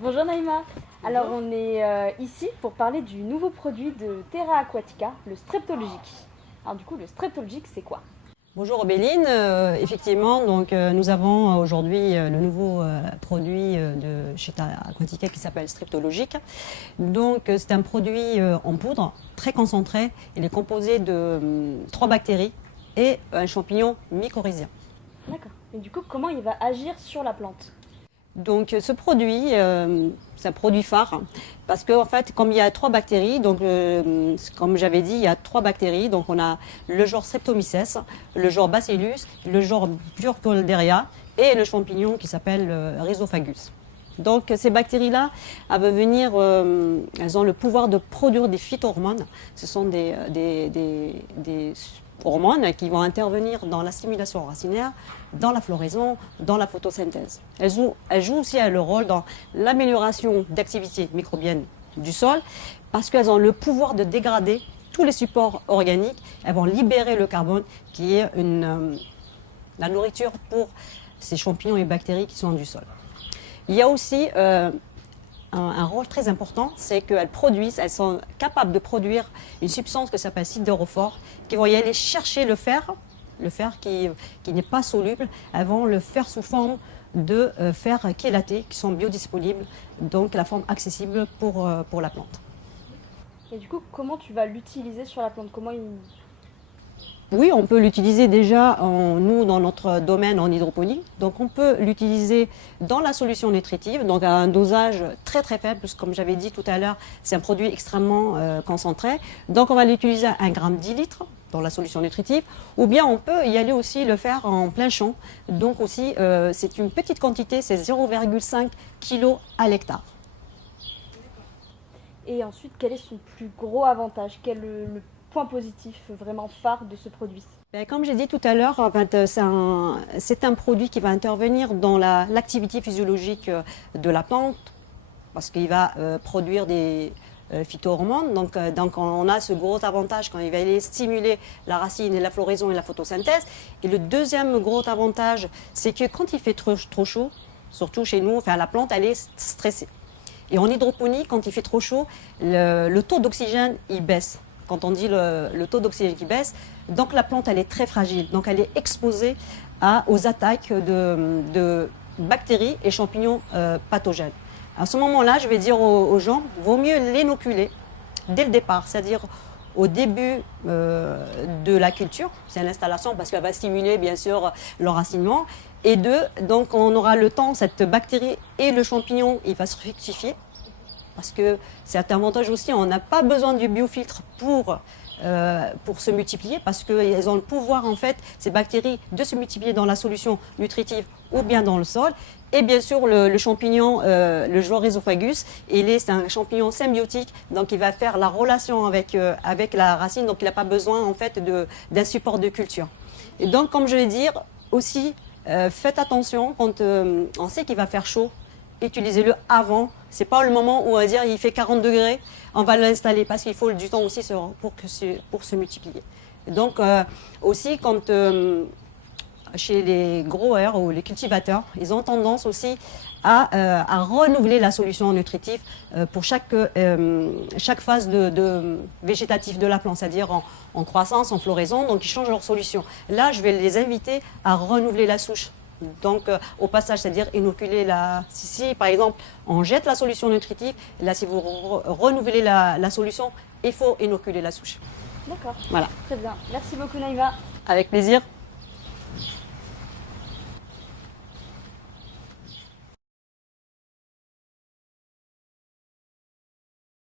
Bonjour Naïma. Alors on est ici pour parler du nouveau produit de Terra Aquatica, le Streptologic. Alors du coup, le Streptologic, c'est quoi? Bonjour Obéline, effectivement, nous avons aujourd'hui le nouveau produit de chez Terra Aquatica qui s'appelle Streptologic. C'est un produit en poudre très concentré. Il est composé de 3 bactéries et un champignon mycorhizien. D'accord. Et du coup, comment il va agir sur la plante? Ce produit, c'est un produit phare parce qu'en fait, comme il y a 3 bactéries, comme j'avais dit, il y a 3 bactéries. Donc, on a le genre Streptomyces, le genre Bacillus, le genre Burkholderia et le champignon qui s'appelle Rhizophagus. Donc, ces bactéries-là, elles vont venir, elles ont le pouvoir de produire des phytohormones. Ce sont des hormones qui vont intervenir dans la stimulation racinaire, dans la floraison, dans la photosynthèse. Elles jouent aussi le rôle dans l'amélioration d'activité microbienne du sol parce qu'elles ont le pouvoir de dégrader tous les supports organiques. Elles vont libérer le carbone qui est la nourriture pour ces champignons et bactéries qui sont du sol. Il y a aussi un rôle très important, c'est elles sont capables de produire une substance qui s'appelle siderophore, qui vont y aller chercher le fer qui n'est pas soluble, elles vont le faire sous forme de fer chélaté, qui sont biodisponibles, donc la forme accessible pour la plante. Et du coup, comment tu vas l'utiliser sur la plante? Oui, on peut l'utiliser déjà, nous, dans notre domaine en hydroponie. Donc, on peut l'utiliser dans la solution nutritive, donc à un dosage très très faible, parce que comme j'avais dit tout à l'heure, c'est un produit extrêmement concentré. Donc, on va l'utiliser à 1 gramme 10 litres dans la solution nutritive, ou bien on peut y aller aussi le faire en plein champ. Donc aussi, c'est une petite quantité, c'est 0,5 kg à l'hectare. Et ensuite, quel est son plus gros avantage? Quel est le point positif vraiment phare de ce produit? Comme j'ai dit tout à l'heure, c'est un produit qui va intervenir dans l'activité physiologique de la plante parce qu'il va produire des phytohormones. Donc, on a ce gros avantage quand il va aller stimuler la racine et la floraison et la photosynthèse. Et le deuxième gros avantage, c'est que quand il fait trop chaud, surtout chez nous, la plante, elle est stressée. Et en hydroponie, quand il fait trop chaud, le taux d'oxygène, il baisse. Quand on dit le taux d'oxygène qui baisse, donc la plante, elle est très fragile. Donc, elle est exposée aux attaques de bactéries et champignons pathogènes. À ce moment-là, je vais dire aux gens, vaut mieux l'inoculer dès le départ, c'est-à-dire au début de la culture, c'est l'installation parce qu'elle va stimuler bien sûr l'enracinement. Et donc on aura le temps, cette bactérie et le champignon, il va se fructifier. Parce que c'est un avantage aussi, on n'a pas besoin du biofiltre pour se multiplier parce qu'elles ont le pouvoir, en fait, ces bactéries, de se multiplier dans la solution nutritive ou bien dans le sol. Et bien sûr, le champignon, le genre Rhizophagus, c'est un champignon symbiotique, donc il va faire la relation avec la racine, donc il n'a pas besoin, en fait, d'un support de culture. Et donc, comme je vais dire, aussi, faites attention quand on sait qu'il va faire chaud. Utilisez-le avant. C'est pas le moment où on va dire il fait 40 degrés, on va l'installer parce qu'il faut du temps aussi pour se multiplier. Donc aussi quand chez les growers ou les cultivateurs, ils ont tendance aussi à renouveler la solution nutritive pour chaque phase de végétative de la plante, c'est-à-dire en croissance, en floraison, donc ils changent leur solution. Là, je vais les inviter à renouveler la souche. Donc, au passage, c'est-à-dire inoculer si par exemple, on jette la solution nutritive, là, si vous renouvelez la solution, il faut inoculer la souche. D'accord. Voilà. Très bien. Merci beaucoup Naïma. Avec plaisir.